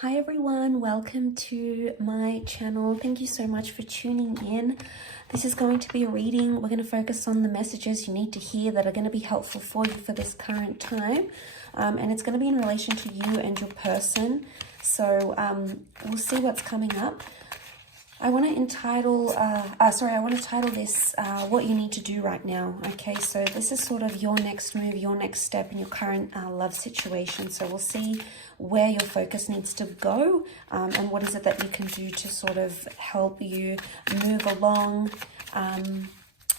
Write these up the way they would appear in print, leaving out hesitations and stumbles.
Hi everyone, welcome to my channel. Thank you so much for tuning in. This is going to be a reading. We're going to focus on the messages you need to hear that are going to be helpful for you for this current time. And it's going to be in relation to you and your person. So we'll see what's coming up. I want to title this what you need to do right now. Okay, so this is sort of your next move, your next step in your current love situation. So we'll see where your focus needs to go and what is it that you can do to sort of help you move along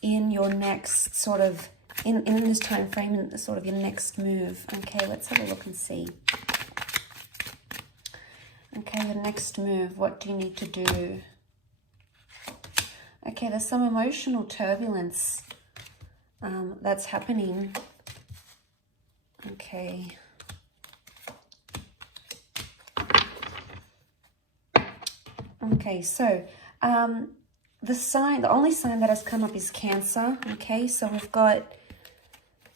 in your next sort of, in this time frame, in sort of your next move. Okay, let's have a look and see. Okay, your next move, what do you need to do? Okay, there's some emotional turbulence that's happening. Okay. Okay, so the only sign that has come up is Cancer. Okay, so we've got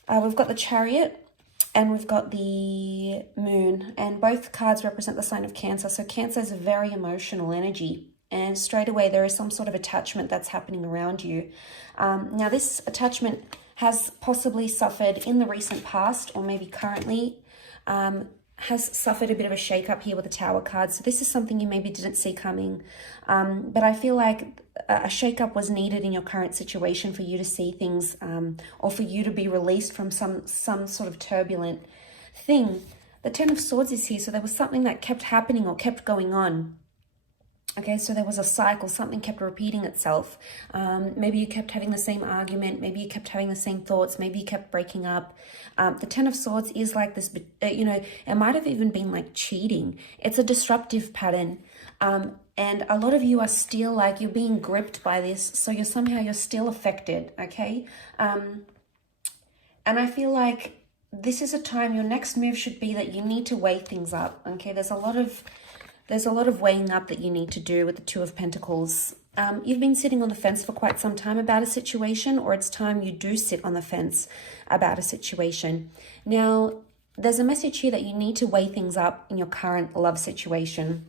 the Chariot and we've got the Moon, and both cards represent the sign of Cancer. So Cancer is a very emotional energy. And straight away, there is some sort of attachment that's happening around you. Now, this attachment has possibly suffered in the recent past, or maybe currently, has suffered a bit of a shake-up here with the Tower card. So this is something you maybe didn't see coming. But I feel like a shake-up was needed in your current situation for you to see things, or for you to be released from some sort of turbulent thing. The Ten of Swords is here, so there was something that kept happening or kept going on. Okay, so there was a cycle, something kept repeating itself. Maybe you kept having the same argument, maybe you kept having the same thoughts, maybe you kept breaking up. The Ten of Swords is like this, it might have even been like cheating. It's a disruptive pattern. And a lot of you are still like, you're being gripped by this, so you're still affected, okay? And I feel like this is a time, your next move should be that you need to weigh things up, okay? There's a lot of weighing up that you need to do with the Two of Pentacles. You've been sitting on the fence for quite some time about a situation, or it's time you do sit on the fence about a situation. Now, there's a message here that you need to weigh things up in your current love situation.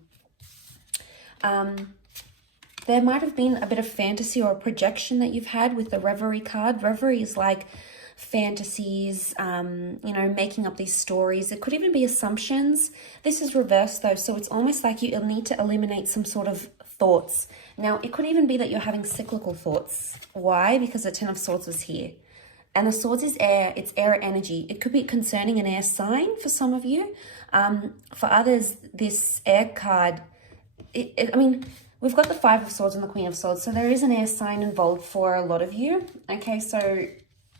There might have been a bit of fantasy or a projection that you've had with the Reverie card. Reverie is like fantasies, making up these stories. It could even be assumptions. This is reversed though, so it's almost like you'll need to eliminate some sort of thoughts. Now, it could even be that you're having cyclical thoughts. Why? Because the Ten of Swords was here. And the Swords is air, it's air energy. It could be concerning an air sign for some of you. For others, this air card, we've got the Five of Swords and the Queen of Swords, so there is an air sign involved for a lot of you. Okay, so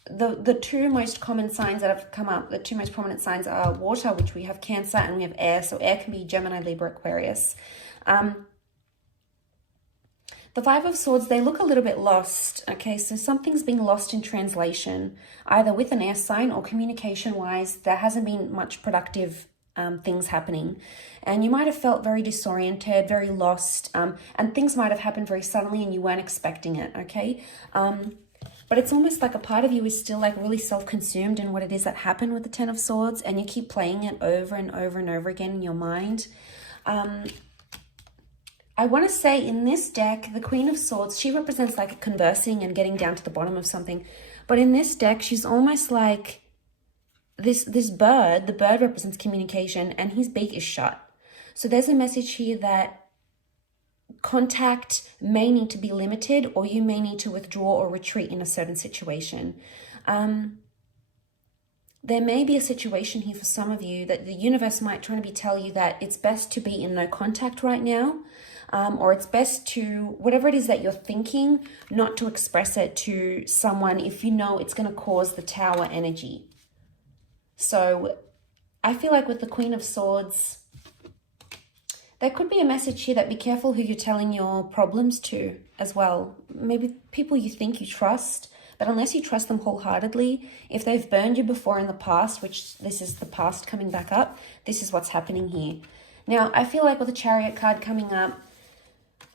the two most common signs that have come up, the two most prominent signs are water, which we have Cancer, and we have air. So air can be Gemini, Libra, Aquarius. The Five of Swords, they look a little bit lost. Okay, so something's being lost in translation, either with an air sign or communication-wise. There hasn't been much productive things happening. And you might have felt very disoriented, very lost, and things might have happened very suddenly and you weren't expecting it, okay? But it's almost like a part of you is still like really self-consumed in what it is that happened with the Ten of Swords, and you keep playing it over and over and over again in your mind. I want to say in this deck, the Queen of Swords, she represents like conversing and getting down to the bottom of something. But in this deck, she's almost like this bird. The bird represents communication and his beak is shut. So there's a message here that contact may need to be limited, or you may need to withdraw or retreat in a certain situation. There may be a situation here for some of you that the universe might try to tell you that it's best to be in no contact right now, or it's best to, whatever it is that you're thinking, not to express it to someone if you know it's going to cause the Tower energy. So I feel like with the Queen of Swords, there could be a message here that be careful who you're telling your problems to as well. Maybe people you think you trust, but unless you trust them wholeheartedly, if they've burned you before in the past, which this is the past coming back up, this is what's happening here. Now, I feel like with the Chariot card coming up,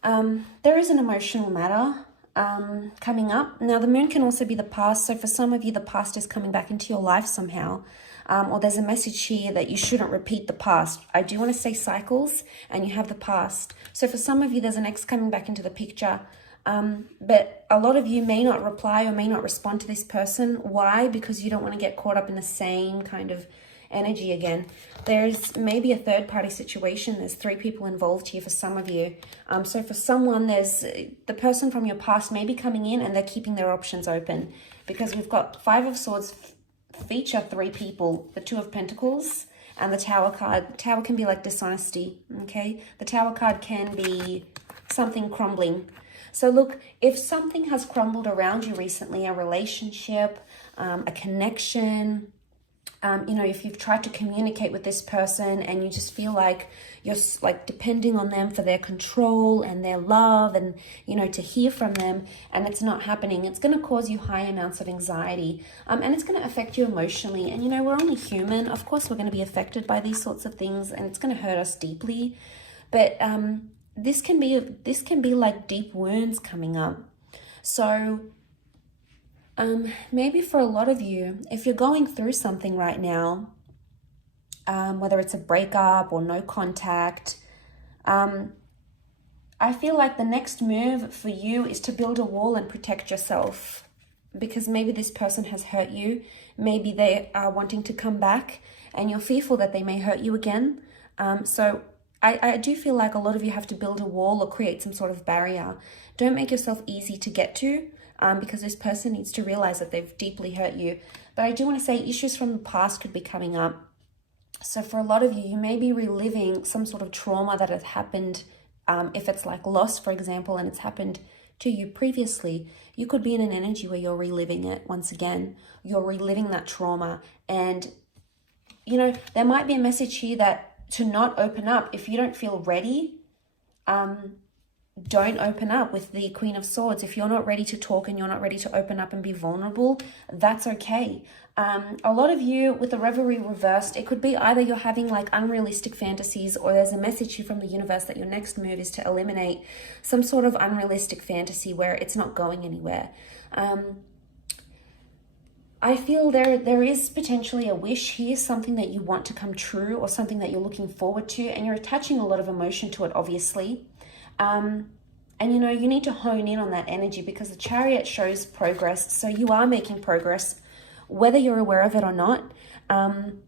there is an emotional matter coming up. Now, the Moon can also be the past. So for some of you, the past is coming back into your life somehow. or there's a message here that you shouldn't repeat the past. I do want to say cycles, and you have the past. So for some of you, there's an ex coming back into the picture. But a lot of you may not reply or may not respond to this person. Why? Because you don't want to get caught up in the same kind of energy again. There's maybe a third party situation. There's 3 people involved here for some of you. So for someone, there's the person from your past may be coming in and they're keeping their options open, because we've got 5 of Swords feature 3 people, the 2 of Pentacles and the Tower card. The Tower can be like dishonesty, okay? The Tower card can be something crumbling. So look, if something has crumbled around you recently, a relationship, a connection, you know, if you've tried to communicate with this person and you just feel like you're like depending on them for their control and their love and, you know, to hear from them, and it's not happening, it's going to cause you high amounts of anxiety, and it's going to affect you emotionally. And, you know, we're only human. Of course, we're going to be affected by these sorts of things, and it's going to hurt us deeply. But this can be like deep wounds coming up. So maybe for a lot of you, if you're going through something right now, whether it's a breakup or no contact, I feel like the next move for you is to build a wall and protect yourself, because maybe this person has hurt you. Maybe they are wanting to come back and you're fearful that they may hurt you again. So I do feel like a lot of you have to build a wall or create some sort of barrier. Don't make yourself easy to get to, because this person needs to realize that they've deeply hurt you. But I do want to say issues from the past could be coming up. So for a lot of you, you may be reliving some sort of trauma that has happened. If it's like loss, for example, and it's happened to you previously, you could be in an energy where you're reliving it once again. You're reliving that trauma. And, you know, there might be a message here that to not open up. If you don't feel ready, don't open up with the Queen of Swords. If you're not ready to talk and you're not ready to open up and be vulnerable, that's okay. A lot of you with the Revelry reversed, it could be either you're having like unrealistic fantasies, or there's a message here from the universe that your next move is to eliminate some sort of unrealistic fantasy where it's not going anywhere. I feel there is potentially a wish here, something that you want to come true or something that you're looking forward to, and you're attaching a lot of emotion to it, obviously. And, you know, you need to hone in on that energy, because the Chariot shows progress. So you are making progress, whether you're aware of it or not. And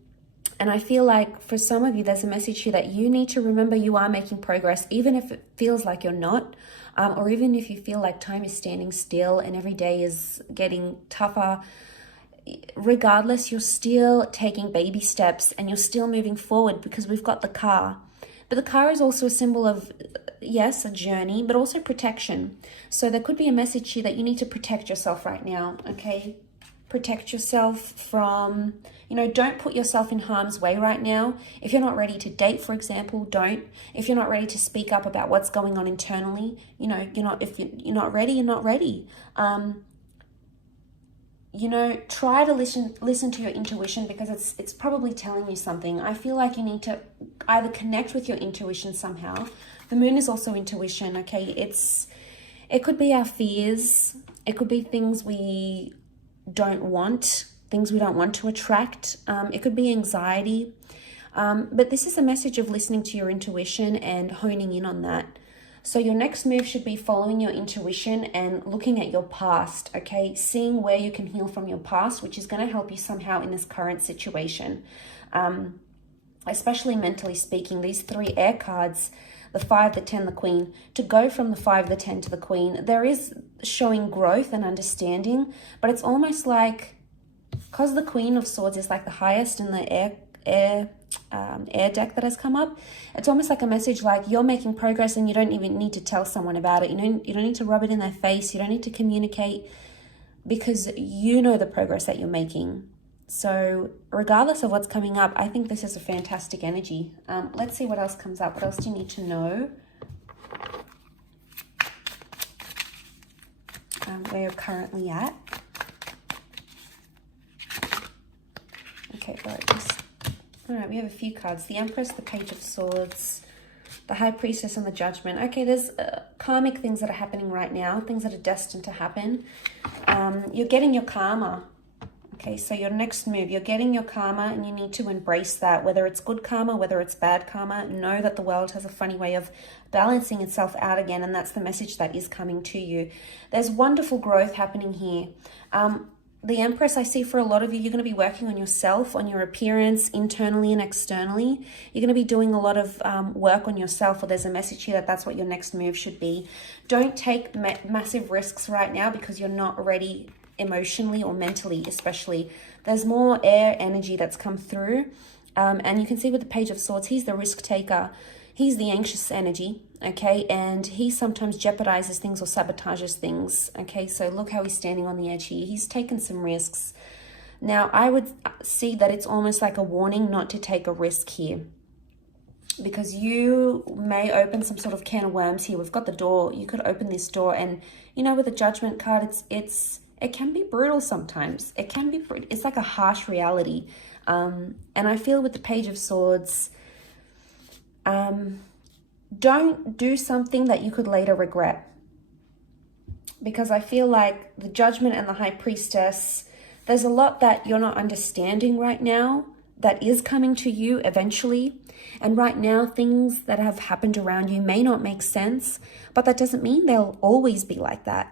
I feel like for some of you, there's a message here that you need to remember you are making progress, even if it feels like you're not, or even if you feel like time is standing still and every day is getting tougher. Regardless, you're still taking baby steps and you're still moving forward, because we've got the car. But the car is also a symbol of, yes, a journey, but also protection. So there could be a message here that you need to protect yourself right now, okay? Protect yourself from, you know, don't put yourself in harm's way right now. If you're not ready to date, for example, don't. If you're not ready to speak up about what's going on internally, you know, if you're not ready, you're not ready. You know, try to listen to your intuition, because it's probably telling you something. I feel like you need to either connect with your intuition somehow. The moon is also intuition, okay? It could be our fears. It could be things we don't want, things we don't want to attract. It could be anxiety. But this is a message of listening to your intuition and honing in on that. So your next move should be following your intuition and looking at your past, okay? Seeing where you can heal from your past, which is going to help you somehow in this current situation. Especially mentally speaking, these 3 air cards, the 5, the 10, the Queen, to go from the 5, the 10 to the Queen, there is showing growth and understanding, but it's almost like, because the Queen of Swords is like the highest in the air deck that has come up, it's almost like a message like you're making progress and you don't even need to tell someone about it. You don't need to rub it in their face. You don't need to communicate, because you know the progress that you're making. So regardless of what's coming up, I think this is a fantastic energy. Let's see what else comes up. What else do you need to know? Where you're currently at. Okay, all right, we have a few cards. The Empress, the Page of Swords, the High Priestess, and the Judgment. Okay, there's karmic things that are happening right now, things that are destined to happen. You're getting your karma, Okay, so your next move, you're getting your karma and you need to embrace that. Whether it's good karma, whether it's bad karma, know that the world has a funny way of balancing itself out again, and that's the message that is coming to you. There's wonderful growth happening here. The Empress, I see for a lot of you, you're going to be working on yourself, on your appearance, internally and externally. You're going to be doing a lot of work on yourself, or there's a message here that that's what your next move should be. Don't take massive risks right now because you're not ready emotionally or mentally, especially. There's more air energy that's come through, and you can see with the Page of Swords, he's the risk taker, he's the anxious energy, okay, and he sometimes jeopardizes things or sabotages things, okay. So look how he's standing on the edge here. He's taken some risks. Now I would see that it's almost like a warning not to take a risk here, because you may open some sort of can of worms here. We've got the door. You could open this door, and you know, with the Judgment card, it can be brutal sometimes. It can be, it's like a harsh reality. And I feel with the Page of Swords, don't do something that you could later regret. Because I feel like the Judgment and the High Priestess, there's a lot that you're not understanding right now that is coming to you eventually. And right now, things that have happened around you may not make sense, but that doesn't mean they'll always be like that.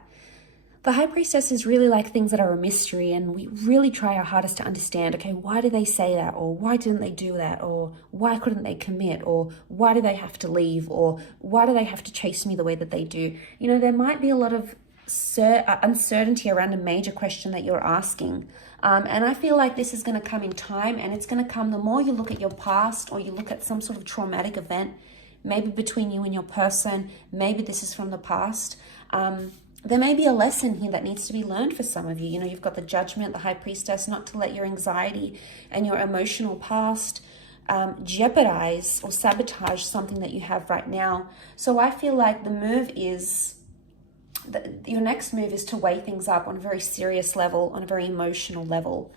The High Priestess is really like things that are a mystery, and we really try our hardest to understand, okay, why did they say that? Or why didn't they do that? Or why couldn't they commit? Or why do they have to leave? Or why do they have to chase me the way that they do? You know, there might be a lot of uncertainty around a major question that you're asking. And I feel like this is going to come in time, and it's going to come the more you look at your past, or you look at some sort of traumatic event, maybe between you and your person, maybe this is from the past. There may be a lesson here that needs to be learned for some of you. You know, you've got the Judgment, the High Priestess, not to let your anxiety and your emotional past jeopardize or sabotage something that you have right now. So I feel like the move is, your next move is to weigh things up on a very serious level, on a very emotional level.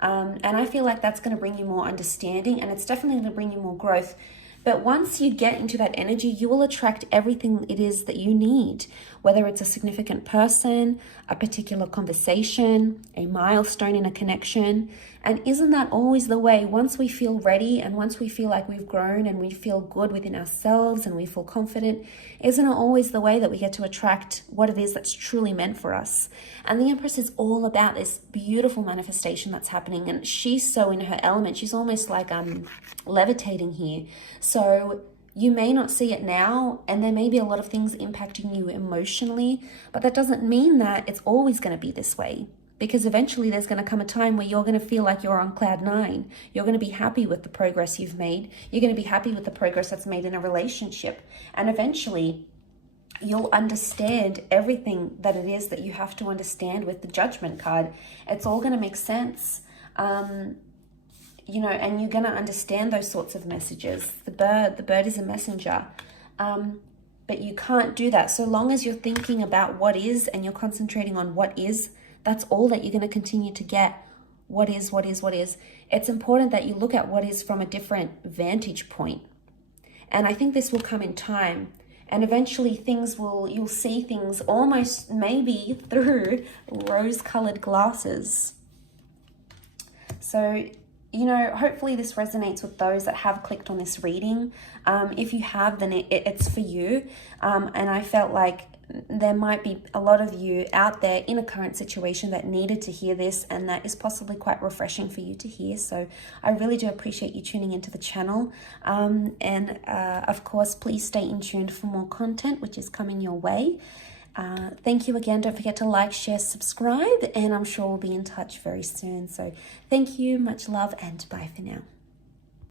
And I feel like that's going to bring you more understanding, and it's definitely going to bring you more growth. But once you get into that energy, you will attract everything it is that you need, whether it's a significant person, a particular conversation, a milestone in a connection. And isn't that always the way? Once we feel ready, and once we feel like we've grown and we feel good within ourselves and we feel confident, isn't it always the way that we get to attract what it is that's truly meant for us? And the Empress is all about this beautiful manifestation that's happening, and she's so in her element. She's almost like levitating here. So you may not see it now, and there may be a lot of things impacting you emotionally, but that doesn't mean that it's always going to be this way. Because eventually there's going to come a time where you're going to feel like you're on cloud 9. You're going to be happy with the progress you've made. You're going to be happy with the progress that's made in a relationship. And eventually you'll understand everything that it is that you have to understand with the Judgment card. It's all going to make sense. You know, and you're going to understand those sorts of messages. The bird is a messenger. But you can't do that. So long as you're thinking about what is, and you're concentrating on what is, that's all that you're going to continue to get. What is, what is, what is. It's important that you look at what is from a different vantage point. And I think this will come in time. And eventually you'll see things almost maybe through rose-colored glasses. So, you know, hopefully this resonates with those that have clicked on this reading. If you have, then it's for you. And I felt like there might be a lot of you out there in a current situation that needed to hear this, and that is possibly quite refreshing for you to hear. So I really do appreciate you tuning into the channel. Of course, please stay in tuned for more content, which is coming your way. Thank you again. Don't forget to like, share, subscribe, and I'm sure we'll be in touch very soon. So thank you, much love, and bye for now.